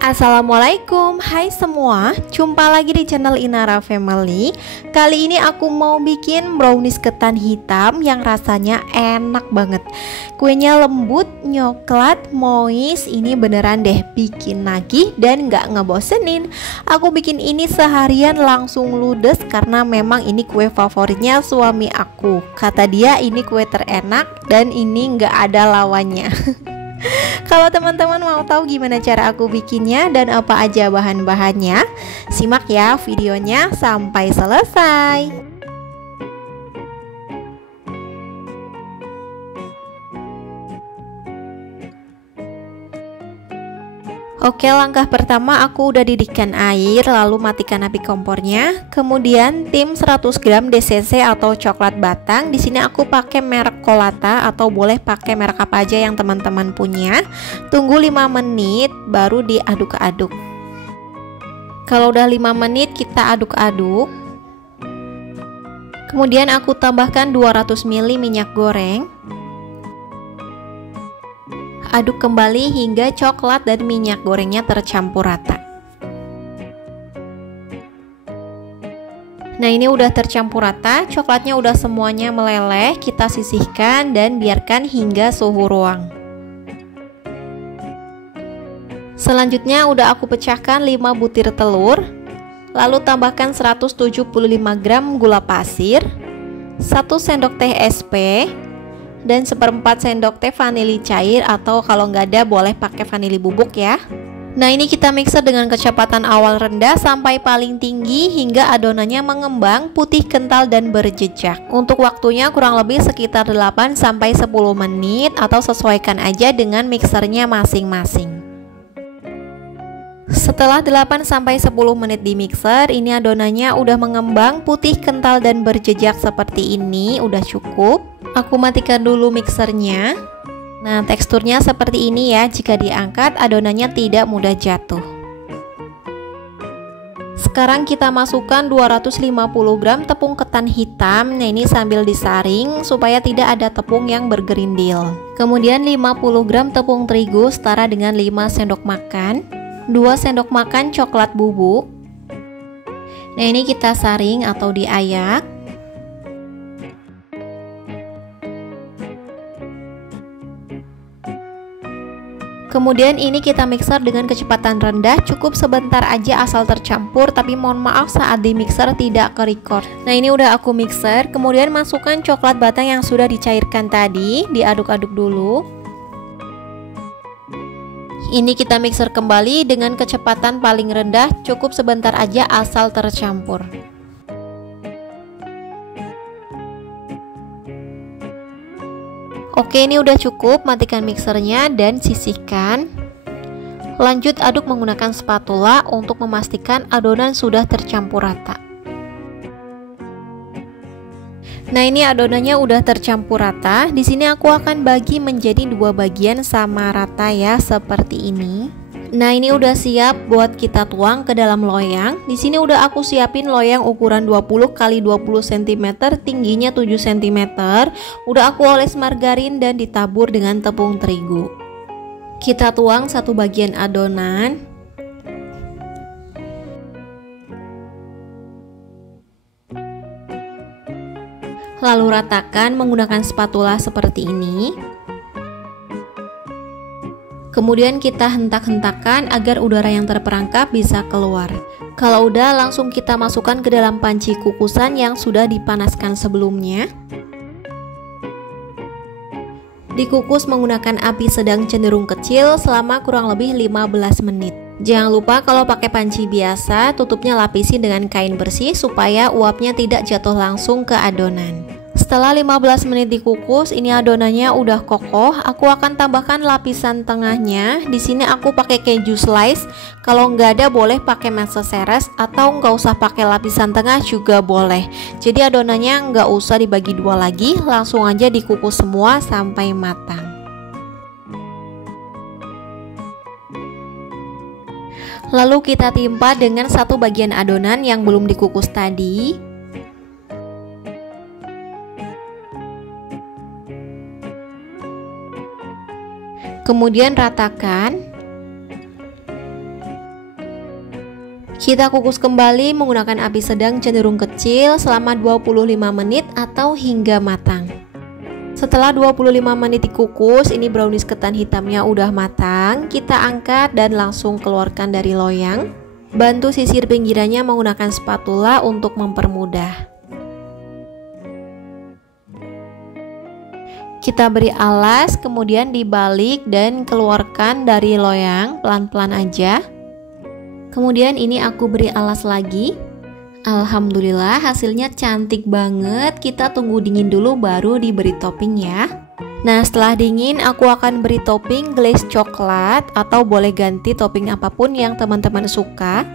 Assalamualaikum, hai semua, jumpa lagi di channel Inara Family. Kali ini aku mau bikin brownies ketan hitam yang rasanya enak banget. Kuenya lembut, nyoklat, moist, ini beneran deh bikin nagih dan gak ngebosenin. Aku bikin ini seharian langsung ludes karena memang ini kue favoritnya suami aku. Kata dia ini kue terenak dan ini gak ada lawannya. Kalau teman-teman mau tahu gimana cara aku bikinnya dan apa aja bahan-bahannya, simak ya videonya sampai selesai. Oke, langkah pertama aku udah didihkan air, lalu matikan api kompornya. Kemudian tim 100 gram DCC atau coklat batang. Di sini aku pakai merek Colata atau boleh pakai merek apa aja yang teman-teman punya. Tunggu 5 menit baru diaduk-aduk. Kalau udah 5 menit kita aduk-aduk. Kemudian aku tambahkan 200 ml minyak goreng. Aduk kembali hingga coklat dan minyak gorengnya tercampur rata. Nah, ini udah tercampur rata, coklatnya udah semuanya meleleh. Kita sisihkan dan biarkan hingga suhu ruang. Selanjutnya udah aku pecahkan 5 butir telur. Lalu tambahkan 175 gram gula pasir, 1 sendok teh SP, dan 1/4 sendok teh vanili cair, atau kalau nggak ada boleh pakai vanili bubuk ya. Nah, ini kita mixer dengan kecepatan awal rendah sampai paling tinggi hingga adonannya mengembang, putih, kental, dan berjejak. Untuk waktunya kurang lebih sekitar 8-10 menit atau sesuaikan aja dengan mixernya masing-masing. Setelah 8-10 menit di mixer, ini adonannya udah mengembang, putih, kental, dan berjejak seperti ini, udah cukup. Aku matikan dulu mixernya. Nah, teksturnya seperti ini ya. Jika diangkat, adonannya tidak mudah jatuh. Sekarang kita masukkan 250 gram tepung ketan hitam. Nah, ini sambil disaring supaya tidak ada tepung yang bergerindil. Kemudian 50 gram tepung terigu setara dengan 5 sendok makan. 2 sendok makan coklat bubuk. Nah, ini kita saring atau diayak. Kemudian ini kita mixer dengan kecepatan rendah, cukup sebentar aja asal tercampur, tapi mohon maaf saat di mixer tidak ke-record. Nah, ini udah aku mixer, kemudian masukkan coklat batang yang sudah dicairkan tadi, diaduk-aduk dulu. Ini kita mixer kembali dengan kecepatan paling rendah, cukup sebentar aja asal tercampur. Oke, ini udah cukup, matikan mixernya dan sisihkan. Lanjut aduk menggunakan spatula untuk memastikan adonan sudah tercampur rata. Nah, ini adonannya udah tercampur rata. Di sini aku akan bagi menjadi 2 bagian sama rata ya, seperti ini. Nah, ini udah siap buat kita tuang ke dalam loyang. Di sini udah aku siapin loyang ukuran 20 x 20 cm, tingginya 7 cm. Udah aku oles margarin dan ditabur dengan tepung terigu. Kita tuang 1 bagian adonan. Lalu ratakan menggunakan spatula seperti ini. Kemudian kita hentak-hentakan agar udara yang terperangkap bisa keluar. Kalau udah, langsung kita masukkan ke dalam panci kukusan yang sudah dipanaskan sebelumnya. Dikukus menggunakan api sedang cenderung kecil selama kurang lebih 15 menit. Jangan lupa kalau pakai panci biasa, tutupnya lapisi dengan kain bersih supaya uapnya tidak jatuh langsung ke adonan. Setelah 15 menit dikukus, ini adonannya udah kokoh. Aku akan tambahkan lapisan tengahnya. Di sini aku pakai keju slice. Kalau nggak ada boleh pakai mozzarella atau nggak usah pakai lapisan tengah juga boleh. Jadi adonannya nggak usah dibagi 2 lagi, langsung aja dikukus semua sampai matang. Lalu kita timpa dengan 1 bagian adonan yang belum dikukus tadi. Kemudian ratakan. Kita kukus kembali menggunakan api sedang cenderung kecil selama 25 menit atau hingga matang. Setelah 25 menit dikukus, ini brownies ketan hitamnya udah matang. Kita angkat dan langsung keluarkan dari loyang. Bantu sisir pinggirannya menggunakan spatula untuk mempermudah. Kita beri alas, kemudian dibalik dan keluarkan dari loyang pelan-pelan aja. Kemudian ini aku beri alas lagi. Alhamdulillah hasilnya cantik banget. Kita tunggu dingin dulu baru diberi topping ya. Nah, setelah dingin aku akan beri topping glaze coklat, atau boleh ganti topping apapun yang teman-teman suka.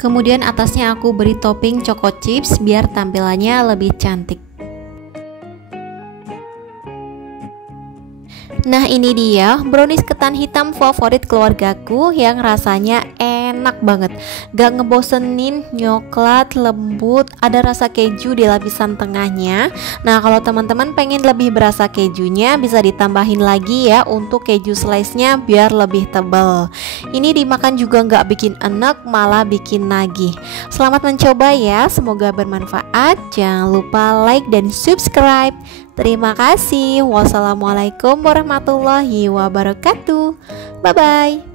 Kemudian atasnya aku beri topping choco chips biar tampilannya lebih cantik. Nah, ini dia brownies ketan hitam favorit keluargaku yang rasanya enak banget. Gak ngebosenin, coklat, lembut, ada rasa keju di lapisan tengahnya. Nah, kalau teman-teman pengen lebih berasa kejunya bisa ditambahin lagi ya untuk keju slice-nya biar lebih tebal. Ini dimakan juga gak bikin enek, malah bikin nagih. Selamat mencoba ya, semoga bermanfaat. Jangan lupa like dan subscribe. Terima kasih. Wassalamualaikum warahmatullahi wabarakatuh. Bye bye.